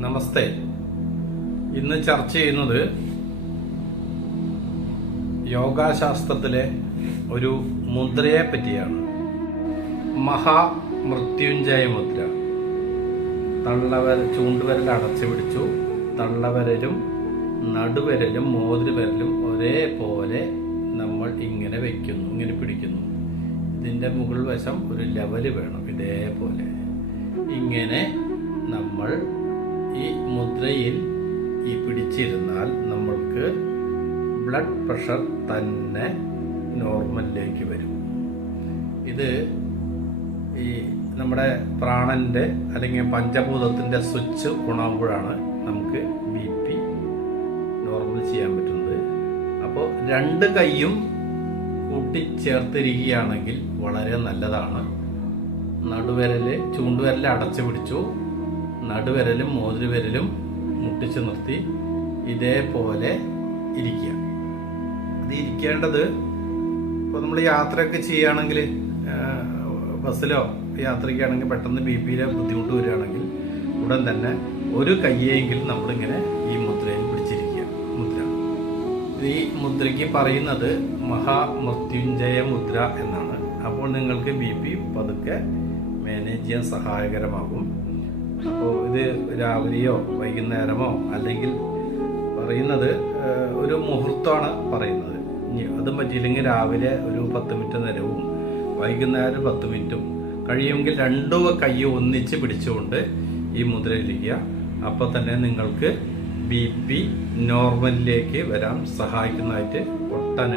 നമസ്തേ. ഇന്ന് ചർച്ച ചെയ്യുന്നത് യോഗാശാസ്ത്രത്തിലെ ഒരു മുദ്രയെ പറ്റിയാണ്. മഹാമൃത്യുഞ്ജയ മുദ്ര. തള്ളവര ചൂണ്ടുവിരൽ അടച്ചു പിടിച്ചു. തള്ളവരലും നടുവിരലും മോതിരുവരലും ഒരേപോലെ നമ്മൾ ഇങ്ങനെ വെക്കുന്നു ഇങ്ങനെ പിടിക്കുന്നു. ഇതിന്റെ മുകൾ വശം ഒരു ലെവൽ വേണം ഇതേപോലെ. ഇങ്ങനെ നമ്മൾ ഈ മുദ്രയിൽ ഈ പിടിച്ചിരുന്നാൽ നമ്മൾക്ക് ബ്ലഡ് പ്രഷർ തന്നെ നോർമലിലേക്ക് വരും. ഇത് ഈ നമ്മുടെ പ്രാണന്റെ അല്ലെങ്കിൽ പഞ്ചഭൂതത്തിന്റെ സ്വിച്ച് ഉണാകുമ്പോഴാണ് നമുക്ക് ബി പി നോർമൽ ചെയ്യാൻ പറ്റുന്നത്. അപ്പോൾ രണ്ട് കൈയും കൂട്ടിച്ചേർത്തിരിക്കുകയാണെങ്കിൽ വളരെ നല്ലതാണ്. നടുവിരൽ ചൂണ്ടുവിരൽ അടച്ചു പിടിച്ചു. നടുവിരലും മോതിരവിരലും മുട്ടിച്ച് നിർത്തി ഇതേപോലെ ഇരിക്കുക. ഇത് ഇരിക്കേണ്ടത് ഇപ്പോൾ നമ്മൾ യാത്രയൊക്കെ ചെയ്യുകയാണെങ്കിൽ ബസ്സിലോ യാത്രയ്ക്കാണെങ്കിൽ പെട്ടെന്ന് ബി പിയിലെ ബുദ്ധിമുട്ട് വരികയാണെങ്കിൽ ഉടൻ തന്നെ ഒരു കയ്യെങ്കിലും നമ്മളിങ്ങനെ ഈ മുദ്രയിൽ പിടിച്ചിരിക്കുക. മുദ്ര. ഈ മുദ്രയ്ക്ക് പറയുന്നത് മഹാമൃത്യുഞ്ജയ മുദ്ര എന്നാണ്. അപ്പോൾ നിങ്ങൾക്ക് ബി പി പതുക്കെ മാനേജ് ചെയ്യാൻ സഹായകരമാകും. അപ്പോൾ ഇത് രാവിലെയോ വൈകുന്നേരമോ അല്ലെങ്കിൽ പറയുന്നത് ഒരു മുഹൂർത്തമാണ് പറയുന്നത്. അതും പറ്റിയില്ലെങ്കിൽ രാവിലെ ഒരു പത്ത് മിനിറ്റ് നേരവും വൈകുന്നേരം പത്ത് മിനിറ്റും കഴിയുമെങ്കിൽ രണ്ടു കൈ ഒന്നിച്ച് പിടിച്ചുകൊണ്ട് ഈ മുദ്ര മുദ്രയിലിരിക്കുക അപ്പോൾ തന്നെ നിങ്ങൾക്ക് ബി പി നോർമലിലേക്ക് വരാൻ സഹായിക്കുന്നതായിട്ട് ഒട്ടന